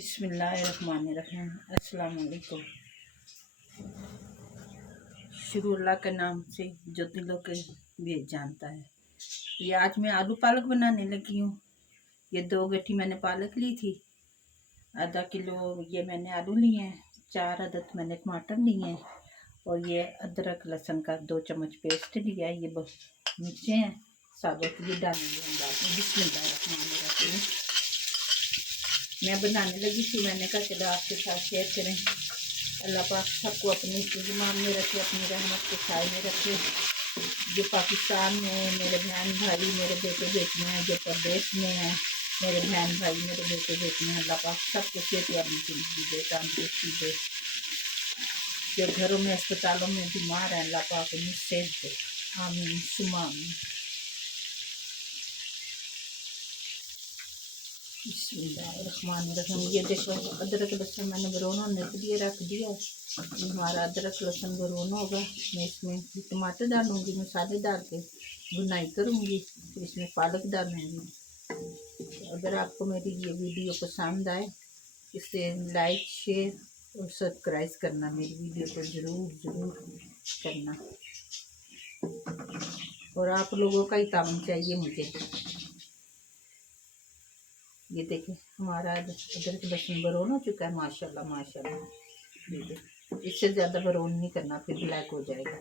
बिस्मिल्लाहिर्रहमानिर्रहीम। अस्सलाम वालेकुम। शुरू अल्लाह के नाम से जो दिलों के भेद जानता है। ये आज मैं आलू पालक बनाने लगी हूँ। ये 2 गट्ठी मैंने पालक ली थी, आधा किलो ये मैंने आलू लिए हैं, 4 अदद मैंने टमाटर लिए हैं और ये अदरक लहसुन का 2 चम्मच पेस्ट लिया है। ये मिर्चें हैं साबुत, ये डालेंगे हम बाद में। बिस्मिल्लाहिर्रहमानिर्रहीम। मैं बनाने लगी थी, मैंने कहा चलो आपके साथ शेयर करें। अल्लाह पाक सबको अपनी इमाम में रखे, अपनी रहमत के साए में रखे। जो पाकिस्तान में मेरे बहन भाई, मेरे बेटे बेटियाँ हैं, जो प्रदेश में हैं मेरे बहन भाई, मेरे बेटे बेटियाँ, अल्लाह पाक सबको सेहत वाली ज़िंदगी दे, तंदुरुस्ती दे। जो घरों में अस्पतालों में बीमार हैं, अल्लाह पाक उन्हें सेहत दे। आमीन सुमा आमीन। बिस्मिल्लाहिर्रहमानिर्रहीम। ये देखो अदरक लहसुन मैंने बरौन होने के लिए रख दिया। ये हमारा अदरक लहसुन बरौन होगा, मैं इसमें टमाटर डालूंगी, मसाले डाल के बुनाई करूँगी, फिर इसमें पालक डालूँगी। अगर आपको मेरी ये वीडियो पसंद आए इसे लाइक शेयर और सब्सक्राइब करना, मेरी वीडियो को ज़रूर करना। और आप लोगों का ही ताउन चाहिए मुझे। ये देखिए हमारा अदरक लहसुन बरौन हो चुका है, माशाल्लाह माशाल्लाह। ये देखिए इससे ज़्यादा बरौन नहीं करना, फिर ब्लैक हो जाएगा।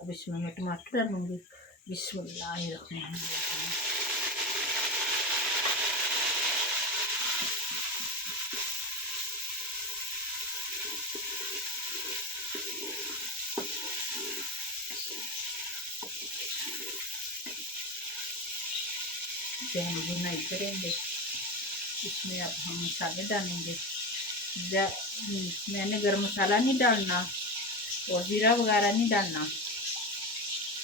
अब इसमें मैं टमाटर डालूँगी। बिस्मिल्लाहिर्रहमानिर्रहीम। इसे हम बुनाई करेंगे। इसमें अब हम मसाले डालेंगे। मैंने गरम मसाला नहीं डालना और जीरा वगैरह नहीं डालना।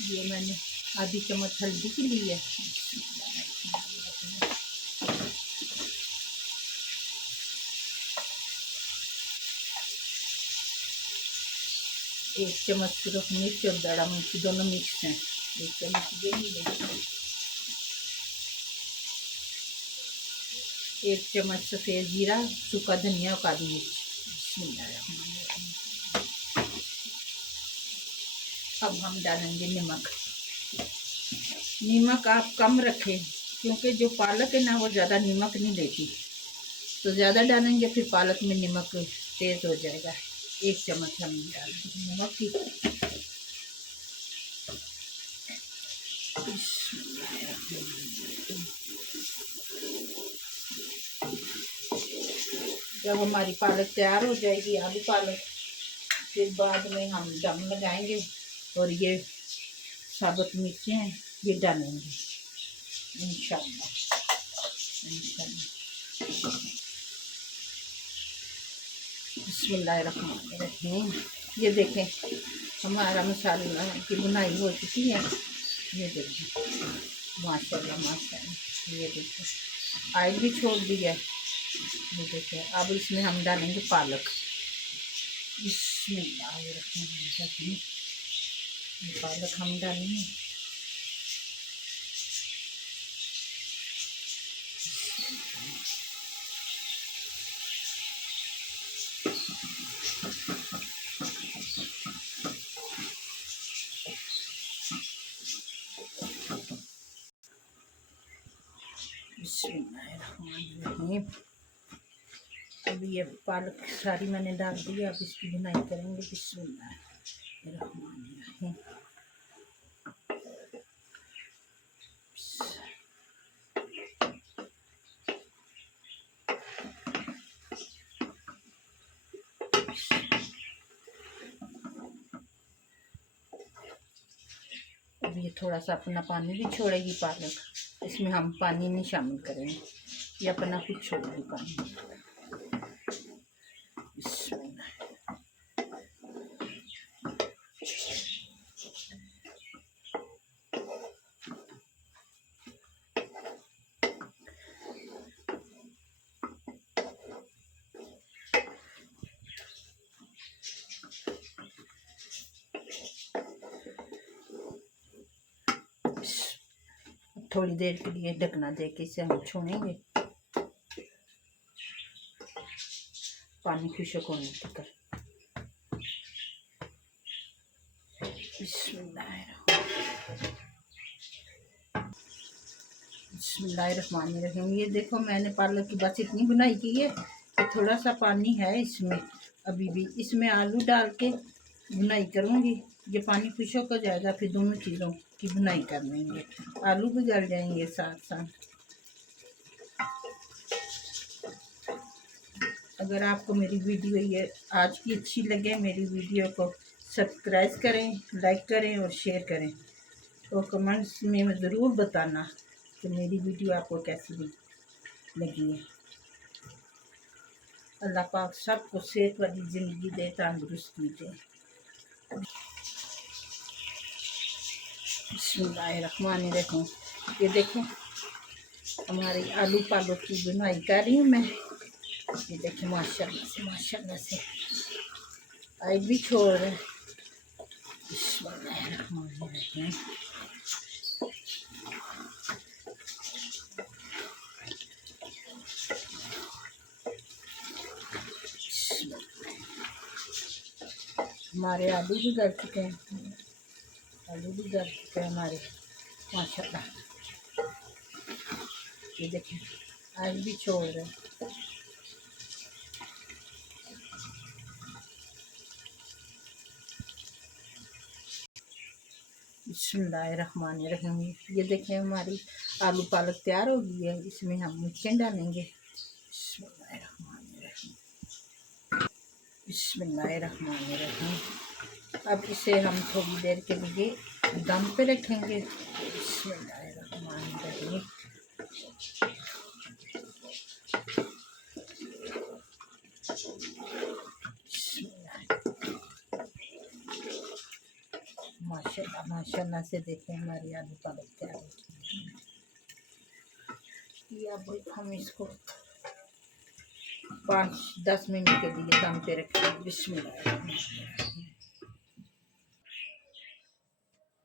ये मैंने आधी चम्मच हल्दी की ली है। 1 चम्मच सिर्फ मिर्च और बड़ा मिर्च दोनों मिक्स हैं। 1 चम्मच ये लिए, 1 चम्मच सफ़ेद जीरा, सूखा धनिया और काली मिर्च। अब हम डालेंगे नमक। नमक आप कम रखें क्योंकि जो पालक है ना वो ज़्यादा नमक नहीं लेती, तो ज़्यादा डालेंगे फिर पालक में नमक तेज़ हो जाएगा। 1 चम्मच हम डालेंगे नमक की। जब हमारी पालक तैयार हो जाएगी, आलू पालक, फिर बाद में हम दम लगाएंगे और ये साबुत मिर्चें हैं ये डालेंगे इंशाल्लाह। बिस्मिल्लाहिर्रहमानिर्रहीम। ये देखें हमारा मसाला की बुनाई हो चुकी है। ये देखें माशाल्लाह माशाल्लाह। ये देखें ऑयल भी छोड़ दिया है। ये देखें अब इसमें हम डालेंगे पालक। बिस्मिल्लाहिर्रहमानिर्रहीम। पालक हम डालेंगे। बिस्मिल्लाहिर्रहमानिर्रहीम। अब ये पालक सारी मैंने डाल दी है, अब इसकी बुनाई करेंगे। बिस्मिल्लाहिर्रहमानिर्रहीम। अब ये थोड़ा सा अपना पानी भी छोड़ेगी पालक, इसमें हम पानी नहीं शामिल करेंगे, ये अपना खुद छोड़ेगी पानी। थोड़ी देर के लिए ढकना दे के इसे हम छोड़ेंगे। पानी खुशक होने तक। बिस्मिल्लाहिर्रहमानिर्रहीम। ये देखो मैंने पालक की बस इतनी बुनाई की है कि थोड़ा सा पानी है इसमें अभी भी। इसमें आलू डाल के बुनाई करूँगी। ये पानी खुशक हो जाएगा, फिर दोनों चीज़ों की बुनाई कर लेंगे। आलू भी गल जाएंगे साथ साथ। अगर आपको मेरी वीडियो ये आज की अच्छी लगे, मेरी वीडियो को सब्सक्राइब करें, लाइक करें और शेयर करें। तो कमेंट्स में ज़रूर बताना कि मेरी वीडियो आपको कैसी लगी है। अल्लाह पाक सबको सेहत वाली ज़िंदगी दे, तंदुरुस्ती दे। बिस्मिल्लाहिर्रहमानिर्रहीम। ये देखो हमारी आलू पालक की बुनाई कर रही हूँ मैं। ये देखिए माशाल्लाह से आई भी छोड़ रहे। बिस्मिल्लाहिर्रहमानिर्रहीम। हमारे आलू भी गल चुके हैं, आलू भी गल चुके हैं हमारे माशाल्लाह। ये देखिए आज भी छोड़ रहे। बिस्मिल्लाहिर्रहमानिर्रहीम। ये देखें हमारी आलू पालक तैयार हो गई है। इसमें हम मिर्चें डालेंगे। बिस्मिल्लाहिर्रहमानिर्रहीम। बिस्मिल्लाहिर्रहमानिर्रहीम। अब इसे हम थोड़ी देर के लिए दम पे रखेंगे। बिस्मिल्लाहिर्रहमानिर्रहीम। माशाल्लाह माशाल्लाह से देखें हमारी आलू पालक तैयार हो गई। अब हम इसको 5-10 मिनट के लिए दम पे रखेंगे।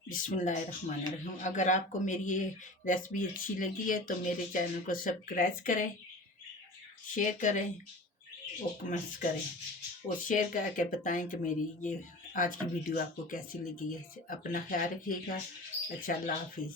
बिस्मिल्लाहिर्रहमानिर्रहीम। अगर आपको मेरी ये रेसिपी अच्छी लगी है तो मेरे चैनल को सब्सक्राइब करें, शेयर करें और कमेंट्स करें और शेयर करके बताएं कि मेरी ये आज की वीडियो आपको कैसी लगी है। अपना ख्याल रखिएगा। अच्छा, अल्लाह हाफिज़।